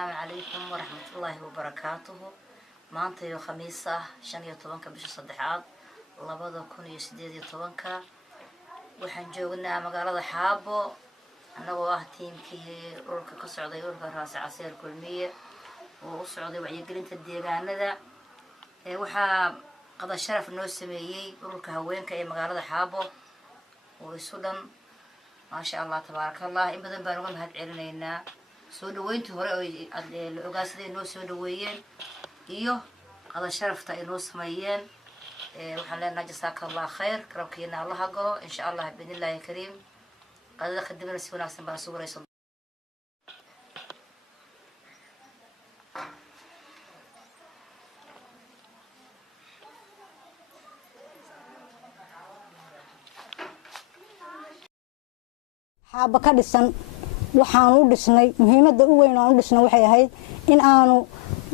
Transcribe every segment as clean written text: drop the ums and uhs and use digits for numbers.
السلام عليكم ورحمة الله وبركاته. maanta iyo khamiis ah 15 bisha saddexaad 2018 waxaan joognaa magaalada Xaabo anagoo ah tiimkii ururka ka socday ururka Raas Caseer Kulmiye oo u socday wacyigelinta deegaanada waxaa qada sharaf noo sameeyay ururka haweenka ee magaalada Xaabo oo isu dhan ma sha Allah tabarakallah in badan baan uga mahad celinaynaa soo dhaweyntii hore oo la ogaasday noo soo dhaweeyeen iyo qada sharafta inoo sameeyeen waxaan leenahay jazakallahu khayr karabkiina Allah galo insha Allah biidnillaahi kariim qadada khadimada si wanaagsan baan soo waraysan Xaabo ka dhisan waxaan u dhisnay muhiimadda u weyn oo u dhisnay waxay ahayd in aanu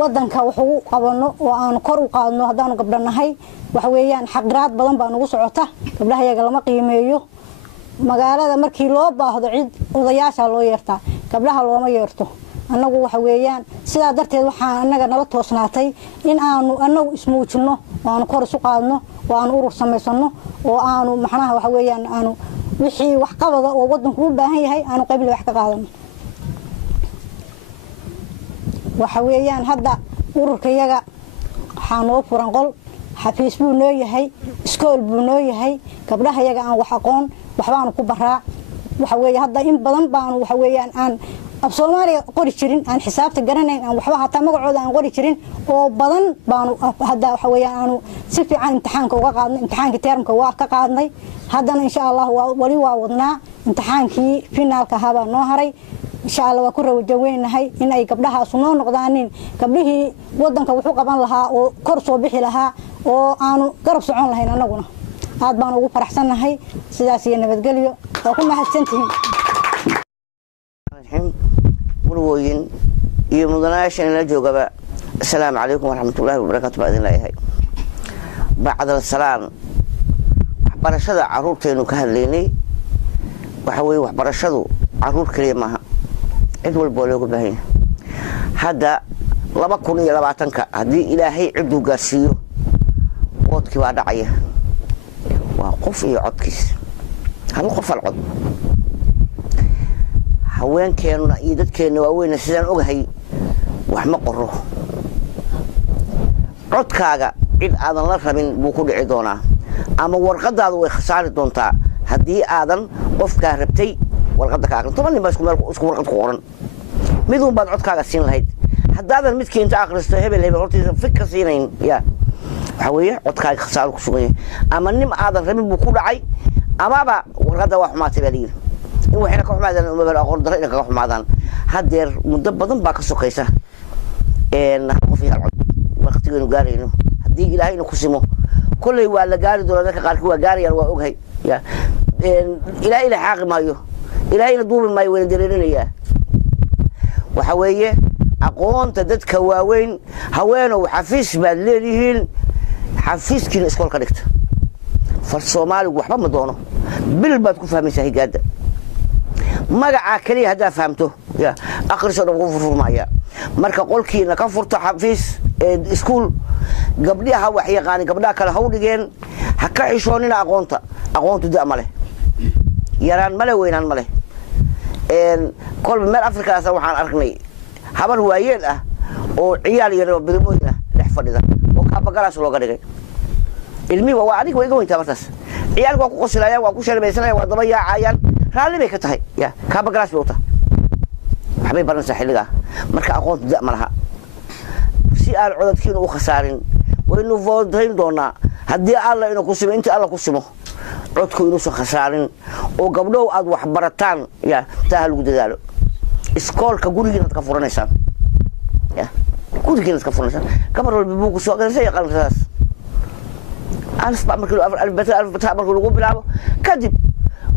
wadanka wax ugu qabano oo aanu kor u qaadno hadaan gabdhanahay wax weeyaan xaqraad badan baa nagu socota gabdhaha iyaga lama qiimeeyo magaalada markii loo baahdo cid odayaasha loo yeertaa gabdhaha looma yeerto annagu wax weeyaan sidaa darteed waxaan annaga nala toosnaatay in aanu annagu ismuujino oo aanu kor isu qaadno oo aanu urur samaysano oo aanu maxnaha wax weeyaan aanu wixii wax qabada oo wadanku u baahan yahay aanu qayb wax ka qaadano waxa weeyaan hadda ururka iyaga waxaan oo furan qol xafiis buu noo yahay iskool buu noo yahay gabdhaha iyaga aan wax aqoon waxbaan ku baraa waxa weeyaan hadda in badan baan waxa weeyaan aan af Soomaaliya qori jirin aan xisaabta garanayn aan waxba hata magacooda aan qori jirin oo badan baan hadda waxa weeyaan aanu si fiican imtixaanka uga qaadnay imtixaanka termka waa ka qaadnay haddana insha Allah wali waa wadnaa imtixaankii finaalka haba noo haray insha Allah waa ku rawjaweynahay in ay gabdhaha soo noqdaanin gabdhihii wadanka wuxuu qaban lahaa oo kor soo bixi lahaa oo aanu garab socon lahayn anaguna aad baan ugu faraxsanahay sidaas iyo nabadgelyo oo ku mahadsantihiin murwooyin iyo mudanaashan la joogaba assalaamu calaykum waraxmatullaahi wabarakaatuh baadin leeyahay bacda salaam waxbarashada caruurteenu ka hadlaynay waxa weeye waxbarashadu caruur kaliya maaha cid walba looga baahan yahay hadda 2020ka haddii ilaahay ciduu gaarsiiyo codkii waa dhacaya waa qof iyo codkiis hal qof al cod haweenkeena iyo dadkeena waaweyn sidaan ogahay wax ma qoro codkaaga cid aadan la rabin buu ku dhici doonaa ama warqadaadu way khasaari doontaa haddii aadan qofka rabtay warqada ka aqrin toban nin baa isku warqad ku qoran midun baad codkaaga siin lahayd haddaadan midkii inta akhristo hebel hortiisa fikir siinayn ya waxa weeye codkaaga khasaar ku sugan yahay ama nim aadan rabin buu ku dhacay amaba warqada wax xumaatay baa liir in waxayna ka xumaadaan uma bal aqoon daro in ka xumaadaan hadeer muddo badan baa ka sokaysa qof iyo cod waqtigeenu gaarayno haddii ilaahay inuu ku simo kulay waa la gaari doonaa dadka qaarkii waa gaarayaan waa ogahay ya ilaahay la xaqi maayo ilaahayna duubi maayo wada dareerinaya waxa weeye aqoonta dadka waaweyn haweeno xafiis baad leeyihiin xafiiskiina iskoolka dhigta far Soomaaligu waxba ma doono bil baad ku fahmaysaa higaada magaca kaliya hadaa fahamto ya akhriso dhan ku furfurmaya marka qolkiina ka furto xafiis iskool gabdhaha wax yaqaan gabdhaha kale haw dhigeen ha ka xishoonina aqoontu da'male yaraan male weynaan male kolba meel Afrikaas waxaan arknay habar waayeel ah oo ciyaal yar oo birmooyin ah dhex fadhida oo ka bagalaas looga dhigay ilmi waa adiga way goynta martaas ciyaal waa ku qoslayaan waa ku sharbaysanayaan waa daba yaacayaan raalli bay ka tahay ya ka bagalaas wata waxbay baranaysaa xilliga marka aqoontu da malaha si aan codadkiina u khasaarin waynu vodayn doonaa haddii alla inuu ku simo inta alla ku simo codku inuu soo khasaarin oo gabdhow aad wax barataan ya taa lagu dadaalo iskoolka gurigiina ka furanaysan ya gurigiina ka furanaysan gabar walba buu ku soo qeysay qalbisaas alf ba markii alf bata markii lagu bilaabo kadib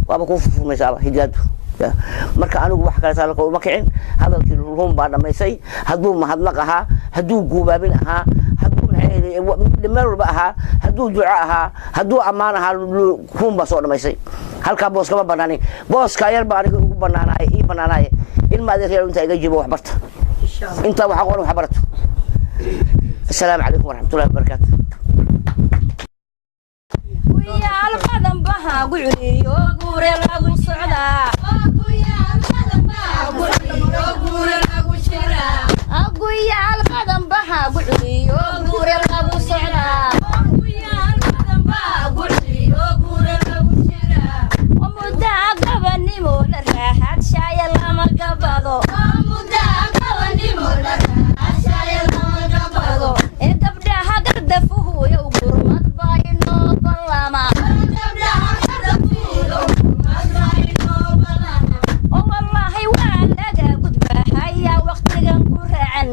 waaba ku furmaysaa higaadu ya marka anigu wax kale taa ma kicin hadalkii ruum baa dhamaysay haduu mahadnaq ahaa haduu guubaabin ahaa haduu meel walba ahaa haduu duco ahaa haduu amaan ahaa ruum baa soo dhamaysay halka boos kama banaanin booska yar baa aniga ugu banaanaay ii banaanaay ilma adeer inta iga jibo wax barta انت وحقول وحبرته السلام عليكم ورحمه الله وبركاته ويا القدم بها قولي وقوري لابو سعدا ويا القدم بها قولي وقوري لابو شرا ويا القدم بها قولي وقوري لابو سعدا ويا القدم بها قولي وقوري لابو شرا ومدى قبني مولا راحت شايل لما قبضو ومدى قبني مولا راحت شايل لما قبضو قبلها قردفوه يوقر مطباينو بلما قبلها قردفوه يوقر مطباينو بلما والله وعلقا قدبها هيا وقتها نقرعن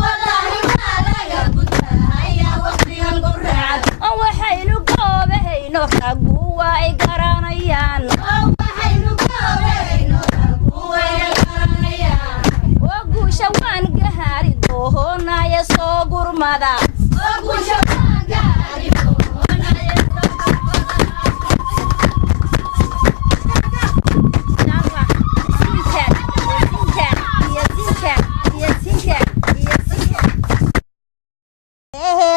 والله وعلقا قدبها هيا وقتها نقرعن وحينو قوبهينو خقوا ويقرانيان وحينو قوبهينو خقوا ويقرانيان وقوشا وان قهاري دوهونا يسو قرمدا وقوشا وان قهاري دوهونا يسو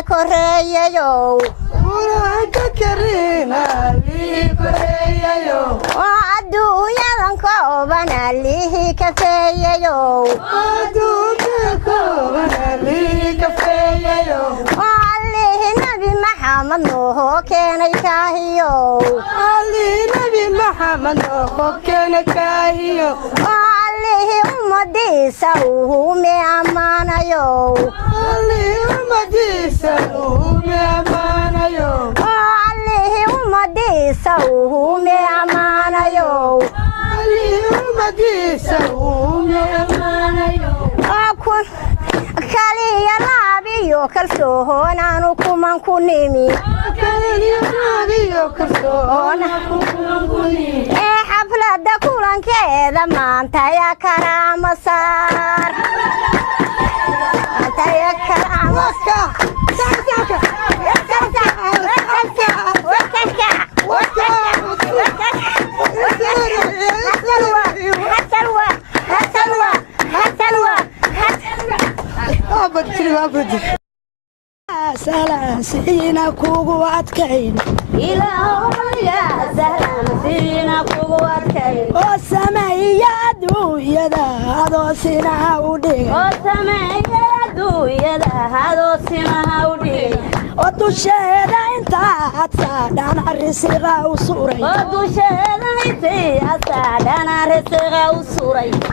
koreeyayow quraanka kariima lii koreeyayow adduunyadan koobana lihi kafeeyayow adduunka koobana lii kafeeyayow alihi nabi maxamed nuuho keenay kaahiyow alihi nabi maxamed nuuho keenay kaahiyow alihi ummadiisa uhume ammaanayow alihi ummadiisa uhume ammaanayow alihi ummadiisa uhume ammaanayow alihi ummadiisa uhume ammaanayow kaliya laabiyo kalsoonaanu kuman ku nimi ee xaflada kulankeeda maanta ya karaama saar سلام سينا كوغو أتكين وسمعي يدو يدا هذا سنا ودي ودوشيدا انت أتصادنا رسيغا وصوري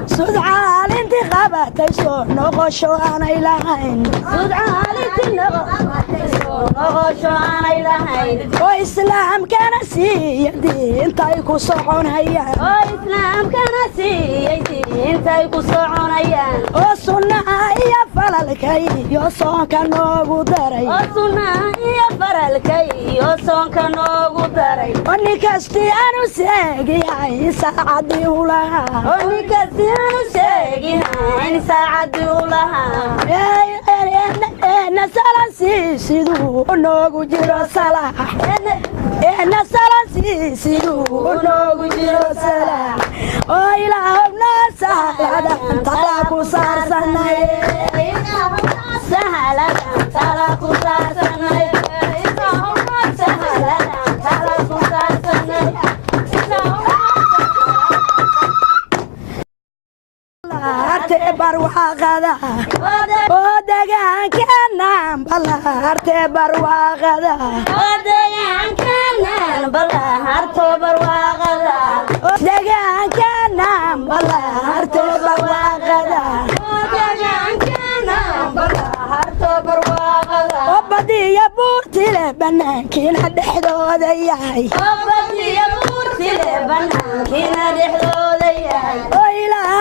سدعال انت غابتي سو نغشو أنا إلهين وإسلام كان سيدي انت يكو صعون هيان وصنع يا فلالكي يوصون كانوغو داري ونكستي أنو سيغي هاي ساعدي ولها نسالا سيسيدو نوغو جيرو صلاح نسالا سيسيدو نوغو جيرو صلاح وإلههم نسالا تلاكو سارسناي تلاكو سارسناي barwaaqada oo deegaankan balarte barwaaqada oo deegaankan balarte barwaaqada oo deegaankan balarte barwaaqada oo deegaankan balarte barwaaqada oo badiya buurtile banaankiina dhexdooda yahay oo badiya buurtile banaankiina dhexdooda yahay oo ilaahay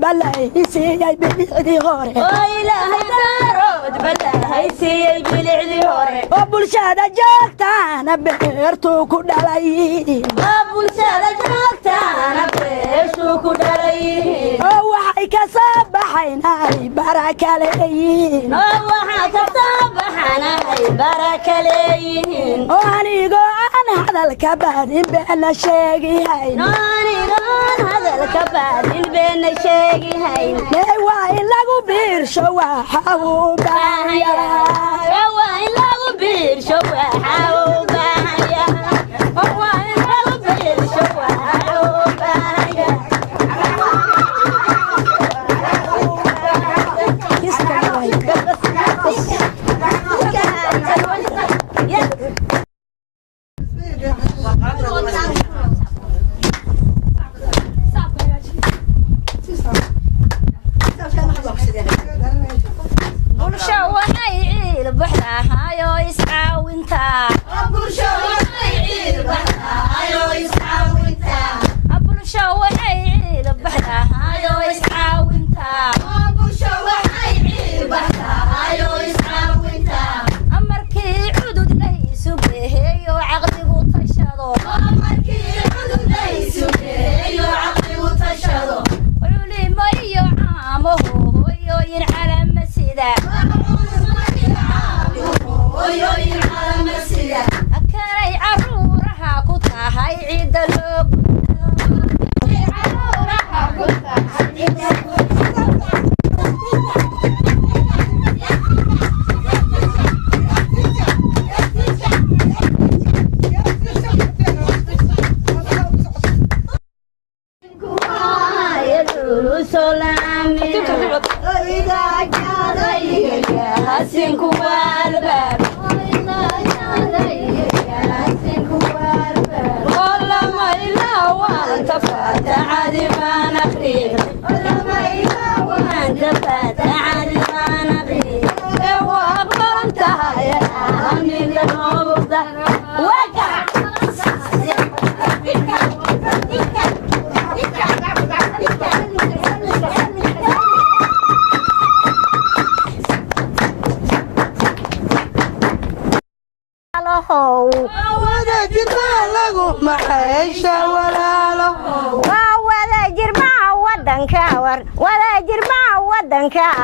بلايسي بلعدي غوري وإلهي دارود بلايسي بلعدي غوري وبلشادة جاكتانا بيرتو كداليين وبلشادة جاكتانا بيرتو كداليين ووحي كسابحيناي بركة ليين ووحي كسابحيناي بركة ليين وانيقو عن هذا الكبادين بأن الشيقي هاي وانيقو عن هذا الكبادين بأن الشيقي هاي waa in lagu biirsho waxa uu baahan yahay waa in lagu biirsho waxa uu baahan yahay waa in lagu biirsho waxa uu baahan yahay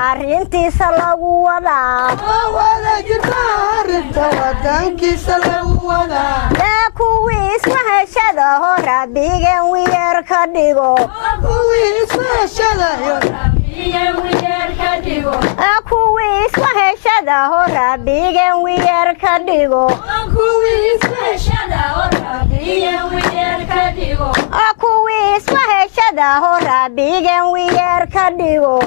arrintiisa lagu wadaa daa kuwii ismaheshada hor rabbigan wiyar ka dhigo kuwii ismaheshada hor rabbigan wiyar ka dhigo kuwii ismaheshada hor rabbigan wiyar ka dhigo